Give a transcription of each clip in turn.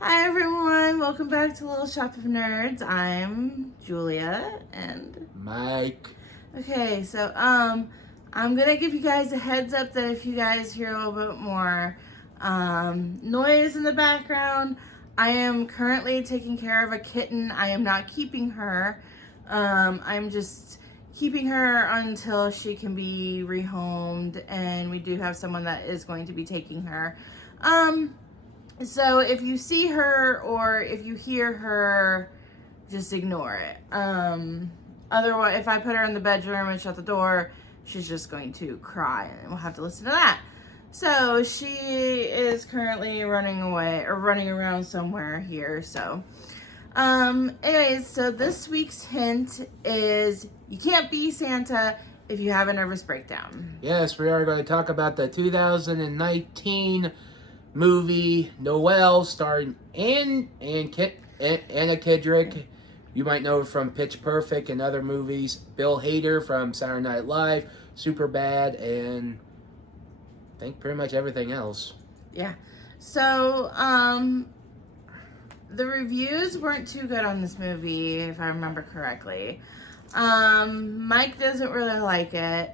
Hi everyone, welcome back to Little Shop of Nerds. I'm Julia and Mike. okay, so I'm gonna give you guys a heads up that if you guys hear a little bit more noise in the background, I am currently taking care of a kitten. I am not keeping her. I'm just keeping her until she can be rehomed, and we do have someone that is going to be taking her. So if you see her or if you hear her, just ignore it. Otherwise, if I put her in the bedroom and shut the door, she's just going to cry and we'll have to listen to that. So she is currently running away or running around somewhere here. So, anyways, so this week's hint is you can't be Santa if you have a nervous breakdown. Yes, we are going to talk about the 2019 movie Noelle, starring Anna Kendrick. You might know her from Pitch Perfect and other movies. Bill Hader from Saturday Night Live, Superbad, and I think pretty much everything else. Yeah. So, the reviews weren't too good on this movie, if I remember correctly. Mike doesn't really like it.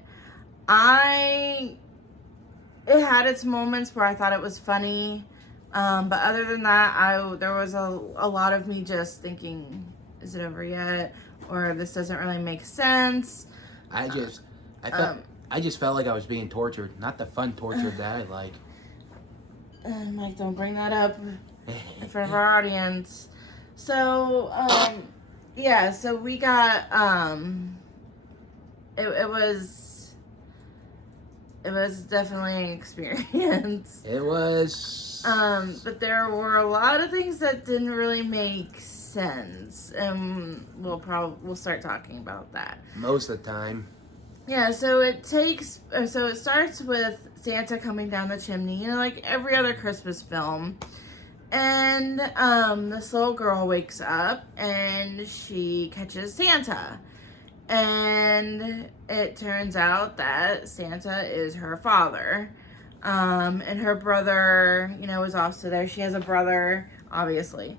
It had its moments where I thought it was funny, but other than that, there was a lot of me just thinking, is it over yet? Or this doesn't really make sense. I just felt like I was being tortured, not the fun torture that I like. Mike, don't bring that up in front of our audience. So, yeah, so we got, it was definitely an experience. It was. But there were a lot of things that didn't really make sense, and we'll start talking about that. Most of the time. Yeah, so it starts with Santa coming down the chimney, like every other Christmas film. And this little girl wakes up and she catches Santa. And it turns out that Santa is her father. And her brother, is also there. She has a brother, obviously.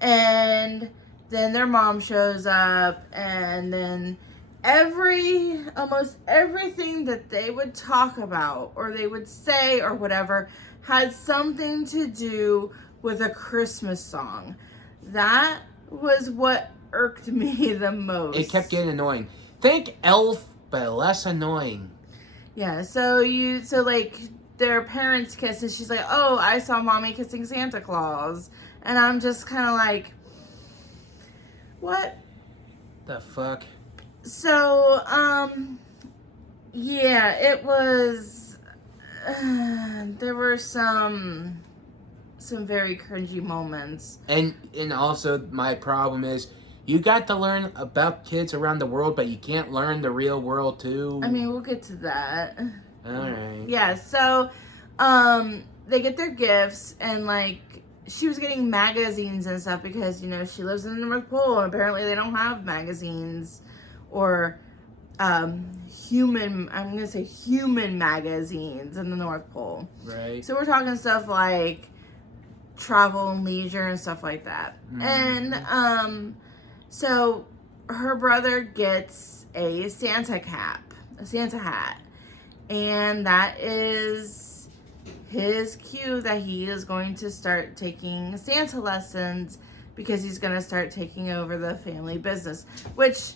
And then their mom shows up, and then almost everything that they would talk about or they would say or whatever had something to do with a Christmas song. That was what irked me the most. It kept getting annoying. Think Elf, but less annoying. Yeah, so like their parents kiss, and she's like, "Oh, I saw mommy kissing Santa Claus," and I'm just kind of like, "What the fuck?" So, yeah, it was. There were some very cringy moments, and also my problem is you got to learn about kids around the world, but you can't learn the real world too. I mean, we'll get to that. All right. Yeah. So, they get their gifts, and like she was getting magazines and stuff because she lives in the North Pole, and apparently they don't have magazines or human magazines in the North Pole. Right. So we're talking stuff like travel and leisure and stuff like that. Mm-hmm. And so her brother gets a Santa hat, and that is his cue that he is going to start taking Santa lessons because he's going to start taking over the family business, which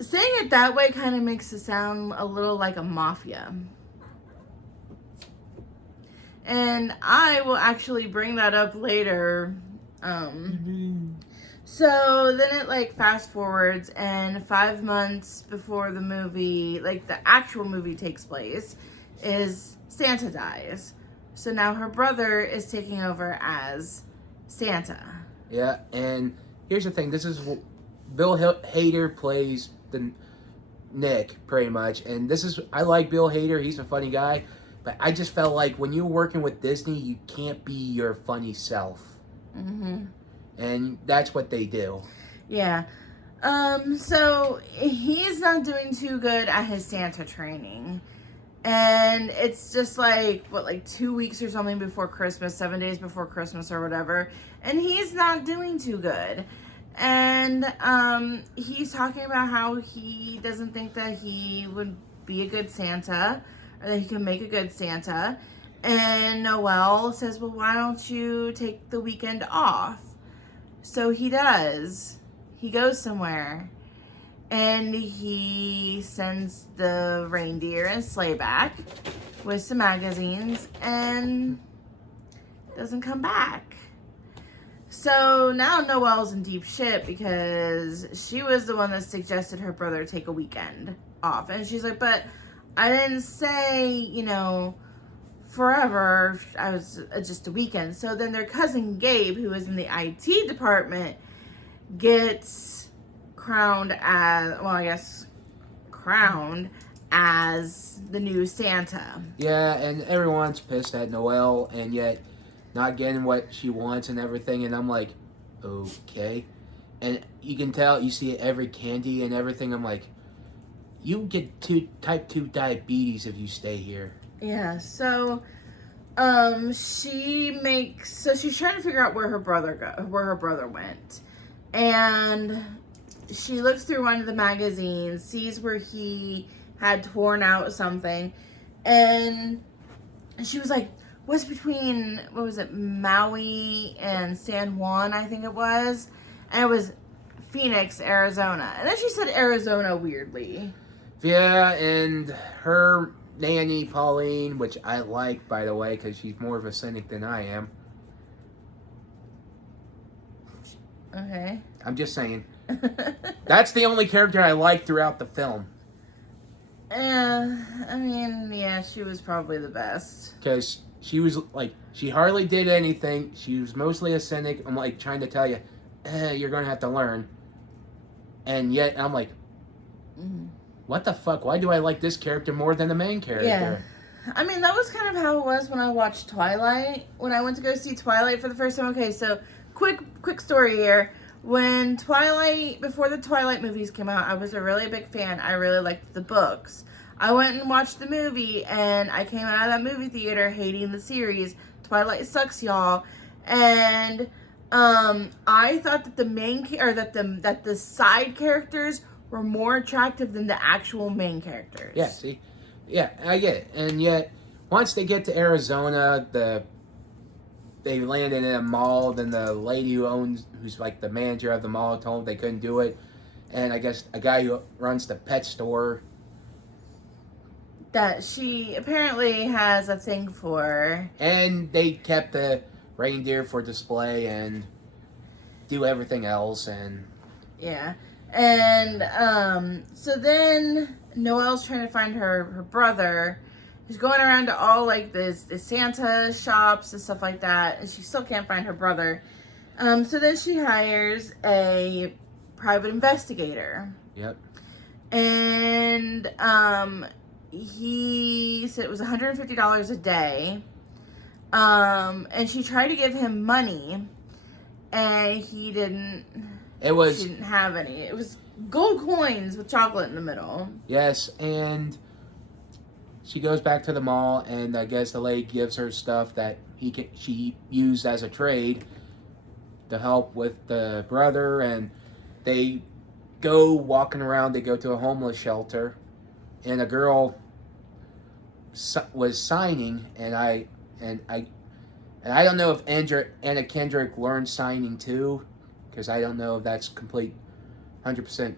saying it that way kind of makes it sound a little like a mafia. And I will actually bring that up later. So then it fast forwards, and 5 months before the movie, the actual movie takes place, is Santa dies. So now her brother is taking over as Santa. Yeah, and here's the thing. This is Bill Hader plays the Nick, pretty much. And I like Bill Hader. He's a funny guy. But I just felt like when you're working with Disney, you can't be your funny self. Mm-hmm. And that's what they do. Yeah. So he's not doing too good at his Santa training. And it's just like, what, like 2 weeks or something before Christmas, 7 days before Christmas or whatever. And he's not doing too good. And he's talking about how he doesn't think that he would be a good Santa, or that he can make a good Santa. And Noelle says, well, why don't you take the weekend off? So he does. He goes somewhere. And he sends the reindeer and sleigh back with some magazines and doesn't come back. So now Noelle's in deep shit because she was the one that suggested her brother take a weekend off. And she's like, but I didn't say, you know, forever. I was just a weekend. So then their cousin Gabe, who is in the IT department, gets crowned as, well, I guess crowned as the new Santa. Yeah, and everyone's pissed at Noelle, and yet not getting what she wants and everything, and I'm like, okay. And you can tell, you see every candy and everything, I'm like, you get type 2 diabetes if you stay here. Yeah, so she's trying to figure out where her brother went. And she looks through one of the magazines, sees where he had torn out something, and she was like, what's between, what was it, Maui and San Juan, I think it was, and it was Phoenix, Arizona. And then she said Arizona weirdly. Yeah, and her nanny, Pauline, which I like, by the way, because she's more of a cynic than I am. Okay. I'm just saying. That's the only character I like throughout the film. I mean, yeah, she was probably the best. Because she was, like, she hardly did anything. She was mostly a cynic. I'm, like, trying to tell you, you're going to have to learn. And yet, I'm like, what the fuck? Why do I like this character more than the main character? Yeah. I mean, that was kind of how it was when I watched Twilight. When I went to go see Twilight for the first time. Okay, so, quick story here. Before the Twilight movies came out, I was a really big fan. I really liked the books. I went and watched the movie, and I came out of that movie theater hating the series. Twilight sucks, y'all. And I thought that that the side characters were more attractive than the actual main characters. Yeah, see? Yeah, I get it. And yet, once they get to Arizona, they landed in a mall, then the lady who's like the manager of the mall, told them they couldn't do it. And I guess a guy who runs the pet store, that she apparently has a thing for. And they kept the reindeer for display and do everything else. And yeah. And so then Noelle's trying to find her brother. She's going around to all like the Santa shops and stuff like that, and she still can't find her brother. So then she hires a private investigator. Yep. And he said it was $150 a day. And she tried to give him money, and he didn't. She didn't have any. It was gold coins with chocolate in the middle. Yes, and she goes back to the mall, and I guess the lady gives her stuff that she used as a trade to help with the brother, and they go walking around. They go to a homeless shelter, and a girl was signing, and I don't know if Anna Kendrick learned signing too, because I don't know if that's 100%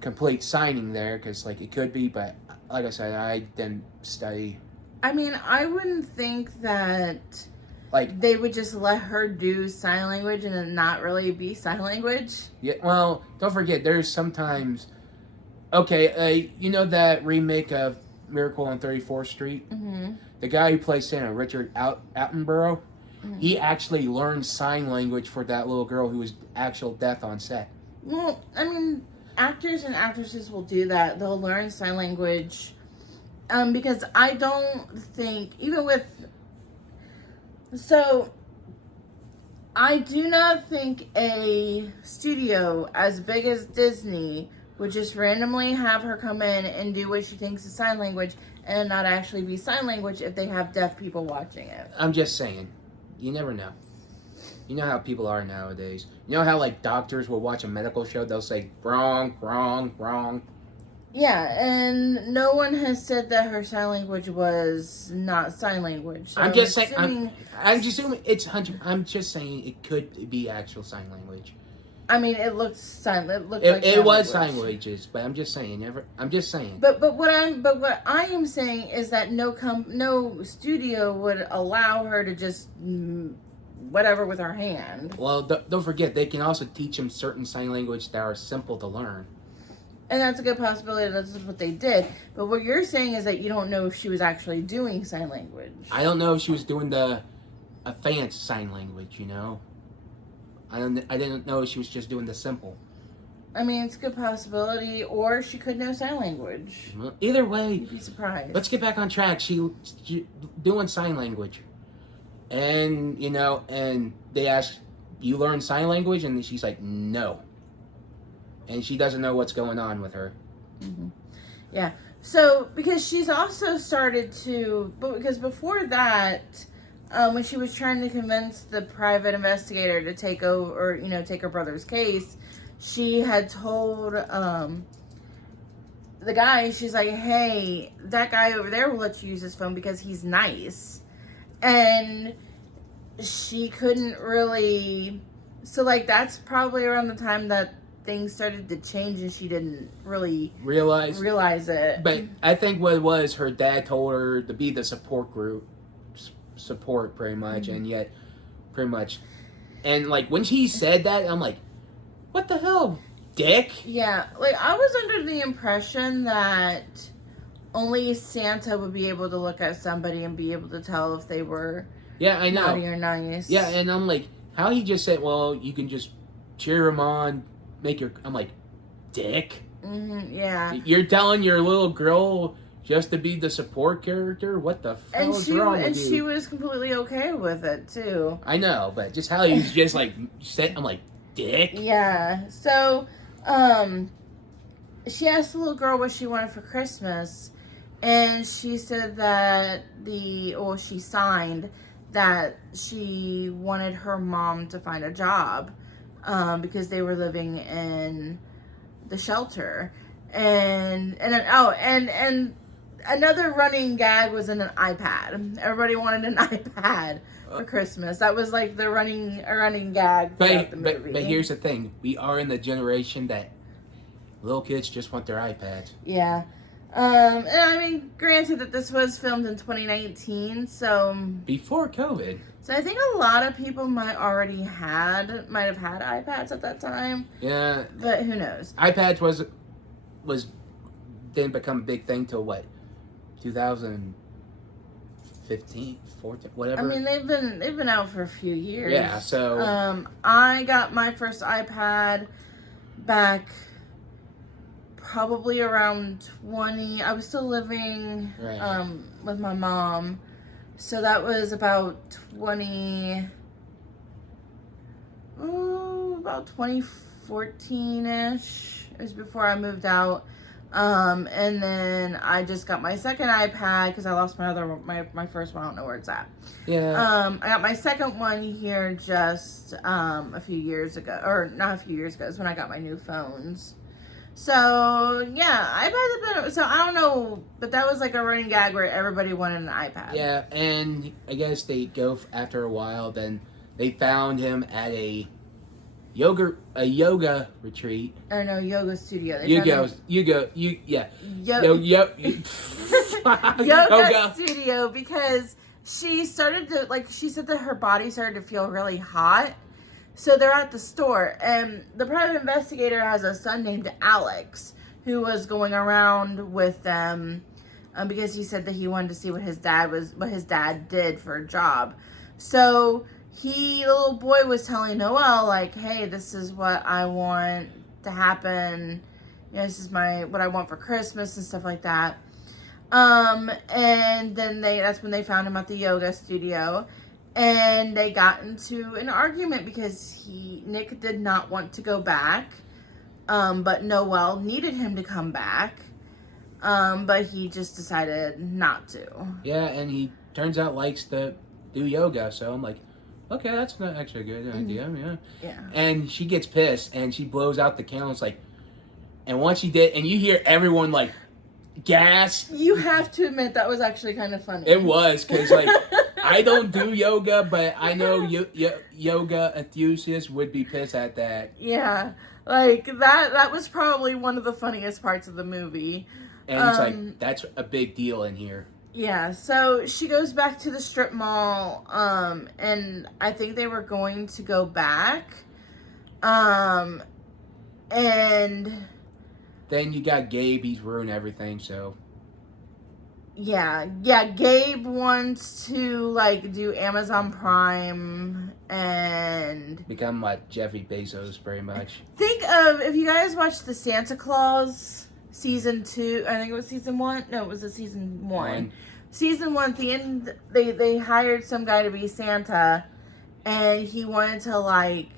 complete signing there, because like it could be, but like I said, I didn't study. I mean, I wouldn't think that like they would just let her do sign language and then not really be sign language. Yeah, well, don't forget, there's sometimes. Okay, you know that remake of Miracle on 34th Street? Mm-hmm. The guy who plays Santa, Richard Attenborough, he actually learned sign language for that little girl who was actual deaf on set. Well, I mean, actors and actresses will do that. They'll learn sign language. Because I don't think, even with... So, I do not think a studio as big as Disney would just randomly have her come in and do what she thinks is sign language and not actually be sign language if they have deaf people watching it. I'm just saying, you never know. You know how people are nowadays. You know how like doctors will watch a medical show, they'll say wrong, wrong, wrong. Yeah, and no one has said that her sign language was not sign language. So I'm just saying. I'm just assuming it's 100. I'm just saying it could be actual sign language. I mean, it looked sign. It looked It, like it sign was language. sign languages, but I'm just saying. I'm just saying. But what I am saying is that no studio would allow her to just whatever with her hand. Well, don't forget they can also teach them certain sign language that are simple to learn. And that's a good possibility. That's what they did. But what you're saying is that you don't know if she was actually doing sign language. I don't know if she was doing the advanced sign language. You know, I didn't know if she was just doing the simple. I mean, it's a good possibility, or she could know sign language. Well, either way, You'd be surprised. let's get back on track. She doing sign language, and you know, and they asked, "You learn sign language?" And she's like, "No." And she doesn't know what's going on with her. Mm-hmm. Yeah. So, because she's also started to, but because before that, when she was trying to convince the private investigator to take over, or, you know, take her brother's case, she had told the guy, she's like, hey, that guy over there will let you use his phone because he's nice. And she couldn't really, so like that's probably around the time that things started to change and she didn't really realize it. But I think what it was, her dad told her to be the support group, support pretty much, Mm-hmm. and yet pretty much, and like when she said that, I'm like, what the hell, dick? Yeah, like I was under the impression that only Santa would be able to look at somebody and be able to tell if they were I know. naughty or nice. Yeah, and I'm like, how he just said, well, you can just cheer him on, I'm like, dick? Mm-hmm, yeah. You're telling your little girl just to be the support character? What the hell is wrong with you? And she was completely okay with it, too. I know, but just how he's just like, I'm like, dick? Yeah. So, she asked the little girl what she wanted for Christmas, and she said that she signed that she wanted her mom to find a job. Because they were living in the shelter, and another running gag was in an iPad. Everybody wanted an iPad for Christmas. That was like the running gag throughout the movie. But here's the thing: we are in the generation that little kids just want their iPads. Yeah. And I mean, granted that this was filmed in 2019, so before COVID. So I think a lot of people might have had iPads at that time. Yeah. But who knows? iPads didn't become a big thing till what? 2015, 14, whatever. I mean, they've been out for a few years. Yeah, so I got my first iPad back probably around 20. I was still living with my mom. So that was about about 2014-ish. It was before I moved out. And then I just got my second iPad because I lost my first one. I don't know where it's at. Yeah. I got my second one here just a few years ago, or not a few years ago. It's when I got my new phones. So yeah, iPads have been. So I don't know, but that was like a running gag where everybody wanted an iPad. Yeah, and I guess they go after a while. Then they found him at a yoga retreat. Or no, yoga studio. Yoga studio, because she started to she said that her body started to feel really hot. So they're at the store, and the private investigator has a son named Alex who was going around with them because he said that he wanted to see what his dad did for a job. So the little boy was telling Noelle, like, hey, this is what I want to happen. You know, this is what I want for Christmas and stuff like that. And then that's when they found him at the yoga studio. And they got into an argument because Nick did not want to go back, but Noelle needed him to come back. but he just decided not to. Yeah, and he turns out likes to do yoga, so I'm like, okay, that's not actually a good idea, yeah. Yeah. And she gets pissed, and she blows out the candle. It's like, and once she did, and you hear everyone like gasp. You have to admit that was actually kind of funny. It was, because like I don't do yoga, but I know yoga enthusiasts would be pissed at that. Yeah, like that was probably one of the funniest parts of the movie. And it's like, that's a big deal in here. Yeah, so she goes back to the strip mall, and I think they were going to go back, and then you got Gabe, he's ruined everything, so. yeah, Gabe wants to, like, do Amazon Prime, and Become like Jeffy Bezos, pretty much. think of, if you guys watched the Santa Claus season 2, I think it was season 1, no, it was the season 1. Season 1, at the end, they hired some guy to be Santa, and he wanted to, like,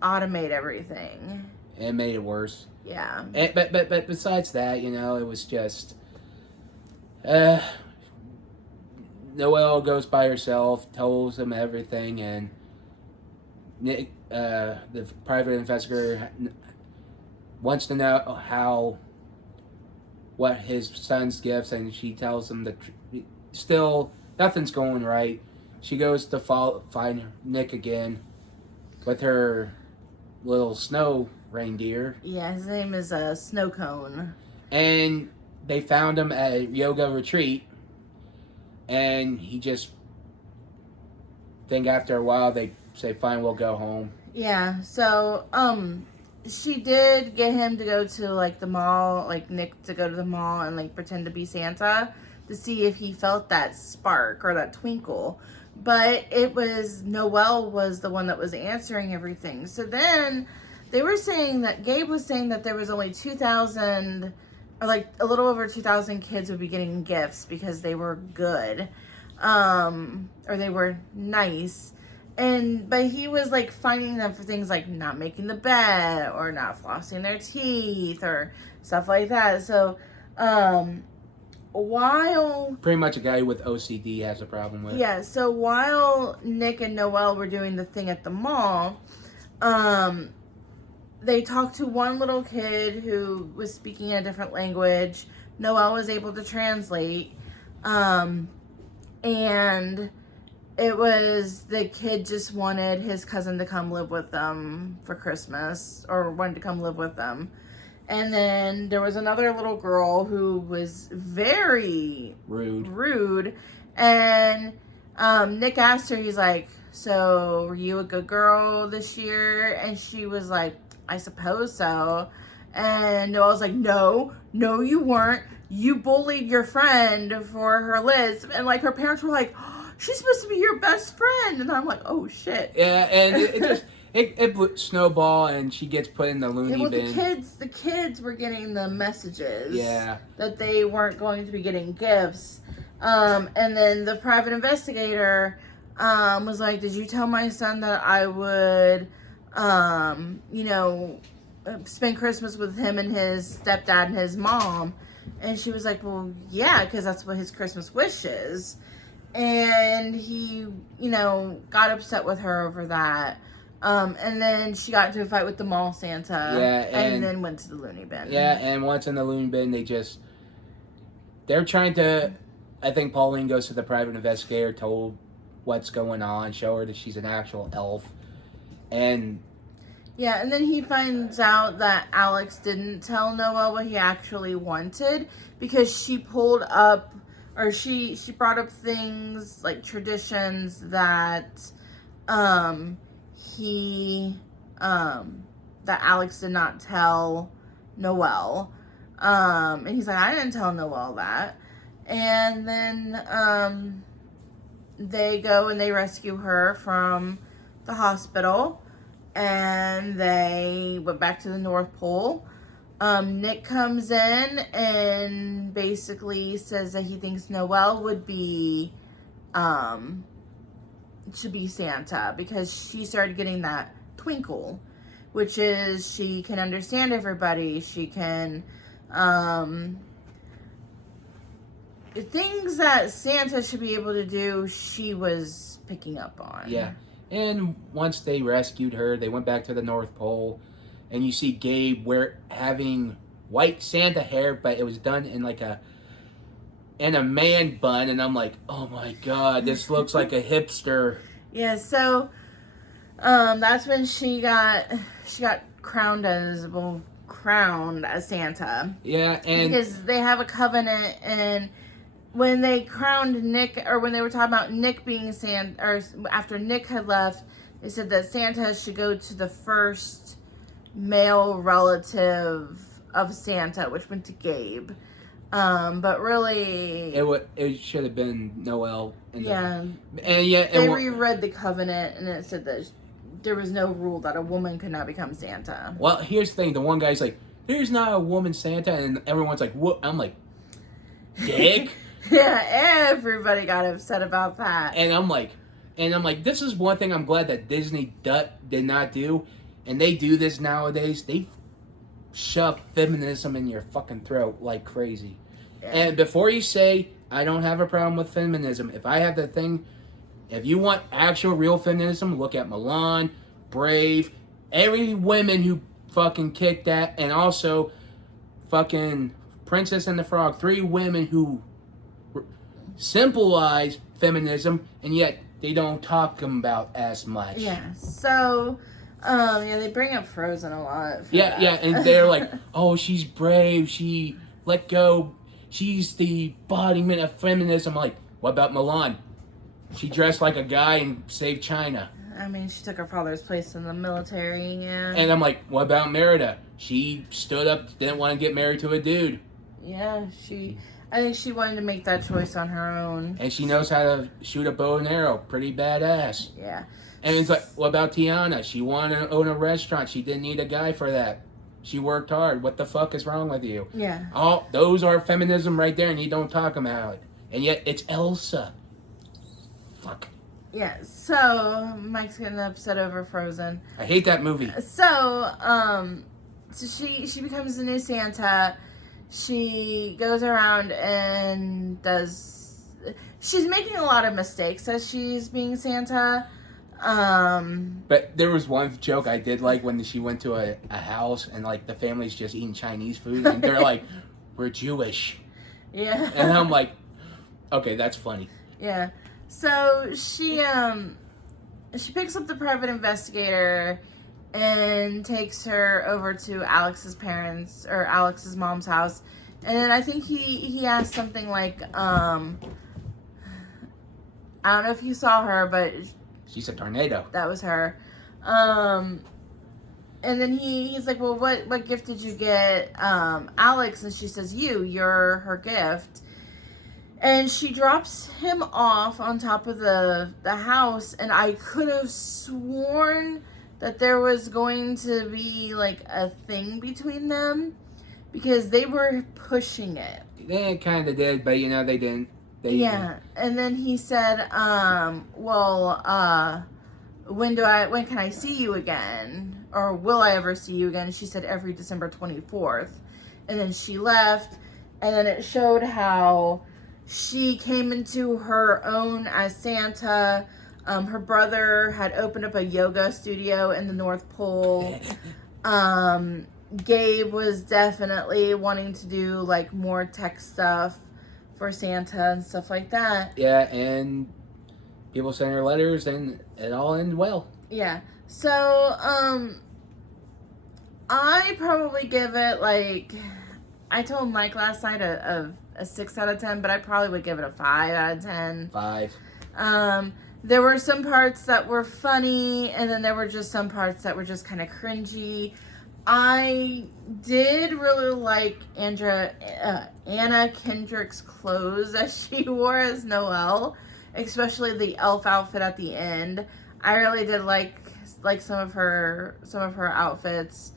automate everything. And it made it worse. Yeah. And, but besides that, you know, it was just... Noelle goes by herself, tells him everything, and Nick, the private investigator, wants to know what his son's gifts, and she tells him that still nothing's going right. She goes to find Nick again with her little snow reindeer. Yeah, his name is Snow Cone. And they found him at a yoga retreat, and he just think after a while they say, fine, we'll go home. Yeah, so she did get him to go to, like, the mall, like Nick to go to the mall and, like, pretend to be Santa to see if he felt that spark or that twinkle. But it was Noelle was the one that was answering everything. So then they were saying that Gabe was saying that there was only 2,000, or like a little over 2,000 kids would be getting gifts because they were good, or they were nice. But he was, like, finding them for things like not making the bed or not flossing their teeth or stuff like that. So, while... Pretty much a guy with OCD has a problem with. Yeah, so while Nick and Noelle were doing the thing at the mall, they talked to one little kid who was speaking a different language. Noelle was able to translate. And it was, the kid just wanted his cousin to come live with them for Christmas, or wanted to come live with them. And then there was another little girl who was very rude. And Nick asked her, he's like, so were you a good girl this year? And she was like, I suppose so. And Noelle's like, no, you weren't. You bullied your friend for her lisp. And, like, her parents were like, oh, she's supposed to be your best friend. And I'm like, oh, shit. Yeah, and it just... It snowball, and she gets put in the loony bin. The kids were getting the messages. Yeah. That they weren't going to be getting gifts. And then the private investigator was like, did you tell my son that I would, spend Christmas with him and his stepdad and his mom? And she was like, well, yeah, because that's what his Christmas wish is. And he, got upset with her over that. And then she got into a fight with the mall Santa. Yeah, and then went to the loony bin. Yeah, and once in the loony bin, they're trying to, I think Pauline goes to the private investigator, told what's going on, show her that she's an actual elf. And yeah, and then he finds out that Alex didn't tell Noelle what he actually wanted, because she pulled up, or she brought up things like traditions that, that Alex did not tell Noelle. And he's like, I didn't tell Noelle that. And then they go and they rescue her from the hospital, and they went back to the North Pole. Nick comes in and basically says that he thinks Noelle would be should be Santa, because she started getting that twinkle, which is she can understand everybody. She can things that Santa should be able to do, she was picking up on. Yeah. And once they rescued her, they went back to the North Pole, and you see Gabe having white Santa hair, but it was done in like a man bun, and I'm like, oh my god, this looks like a hipster. Yeah, so that's when she got crowned as Santa. Yeah, and because they have a covenant, and when they crowned Nick, or when they were talking about Nick being Santa, or after Nick had left, they said that Santa should go to the first male relative of Santa, which went to Gabe. But really, it should have been Noelle. They reread the covenant, and it said that there was no rule that a woman could not become Santa. Well, here's the thing: the one guy's like, "There's not a woman Santa," and everyone's like, "What?" I'm like, "Dick." Yeah, everybody got upset about that. And I'm like, this is one thing I'm glad that Disney did not do, and they do this nowadays. They shove feminism in your fucking throat like crazy. Yeah. And before you say, I don't have a problem with feminism, if you want actual real feminism, look at Milan, Brave, every women who fucking kicked that, and also fucking Princess and the Frog, 3 women who symbolize feminism, and yet they don't talk about as much. Yeah, so, they bring up Frozen a lot. Yeah, and they're like, oh, she's brave, she let go, she's the embodiment of feminism. I'm like, what about Milan? She dressed like a guy and saved China. I mean, she took her father's place in the military, yeah. And I'm like, what about Merida? She stood up, didn't want to get married to a dude. Yeah, I think she wanted to make that choice on her own. And she knows how to shoot a bow and arrow. Pretty badass. Yeah. And it's like, what about Tiana? She wanted to own a restaurant. She didn't need a guy for that. She worked hard. What the fuck is wrong with you? Yeah. All those are feminism right there, and you don't talk about it. And yet it's Elsa. Fuck. Yeah, so Mike's getting upset over Frozen. I hate that movie. So she becomes the new Santa. She goes around and she's making a lot of mistakes as she's being Santa. But there was one joke I did like when she went to a house and like the family's just eating Chinese food and they're like, we're Jewish. Yeah. And I'm like, okay, that's funny. Yeah. So she picks up the private investigator and takes her over to Alex's mom's house. And then I think he asked something like, I don't know if you saw her, but she's a tornado. That was her. And then he's like, well, what gift did you get Alex? And she says, you're her gift. And she drops him off on top of the house, and I could have sworn that there was going to be like a thing between them because they were pushing it. They kind of did, but they didn't. Yeah. And then he said, when can I see you again? Or will I ever see you again? She said every December 24th. And then she left, and then it showed how she came into her own as Santa. Her brother had opened up a yoga studio in the North Pole. Gabe was definitely wanting to do like more tech stuff for Santa and stuff like that. Yeah, and people sent her letters and it all ended well. Yeah. So, I probably give it like, I told Mike last night a 6 out of 10, but I probably would give it a 5 out of 10. 5. There were some parts that were funny, and then there were just some parts that were just kind of cringy. I did really like Anna Kendrick's clothes that she wore as Noelle, especially the elf outfit at the end. I really did like some of her outfits.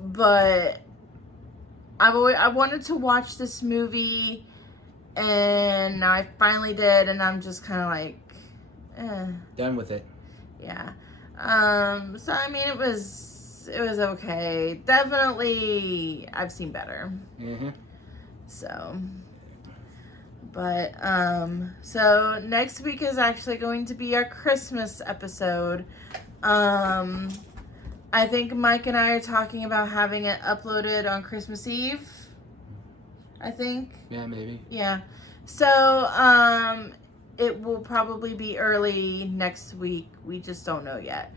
But I wanted to watch this movie, and I finally did, and I'm just kind of like, Done with it. Yeah. So I mean, it was okay. Definitely, I've seen better. Mm-hmm. So, but, so next week is actually going to be our Christmas episode. I think Mike and I are talking about having it uploaded on Christmas Eve. I think. Yeah, maybe. Yeah. So, it will probably be early next week. We just don't know yet.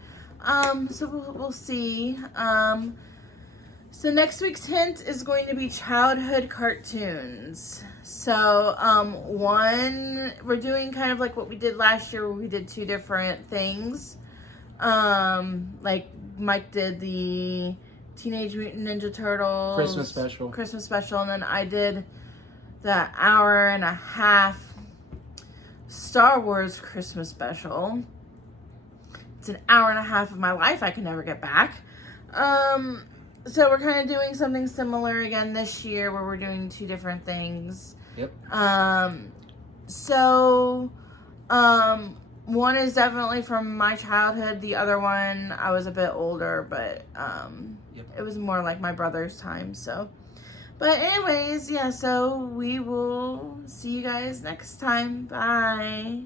So we'll see. So next week's hint is going to be childhood cartoons. So, one, we're doing kind of like what we did last year where we did two different things. Like Mike did the Teenage Mutant Ninja Turtles Christmas special, and then I did the hour-and-a-half Star Wars Christmas special. It's an hour-and-a-half of my life I can never get back. So we're kind of doing something similar again this year where we're doing two different things. Yep. One is definitely from my childhood. The other one, I was a bit older, but It was more like my brother's time. So, but anyways, yeah. So we will see you guys next time. Bye.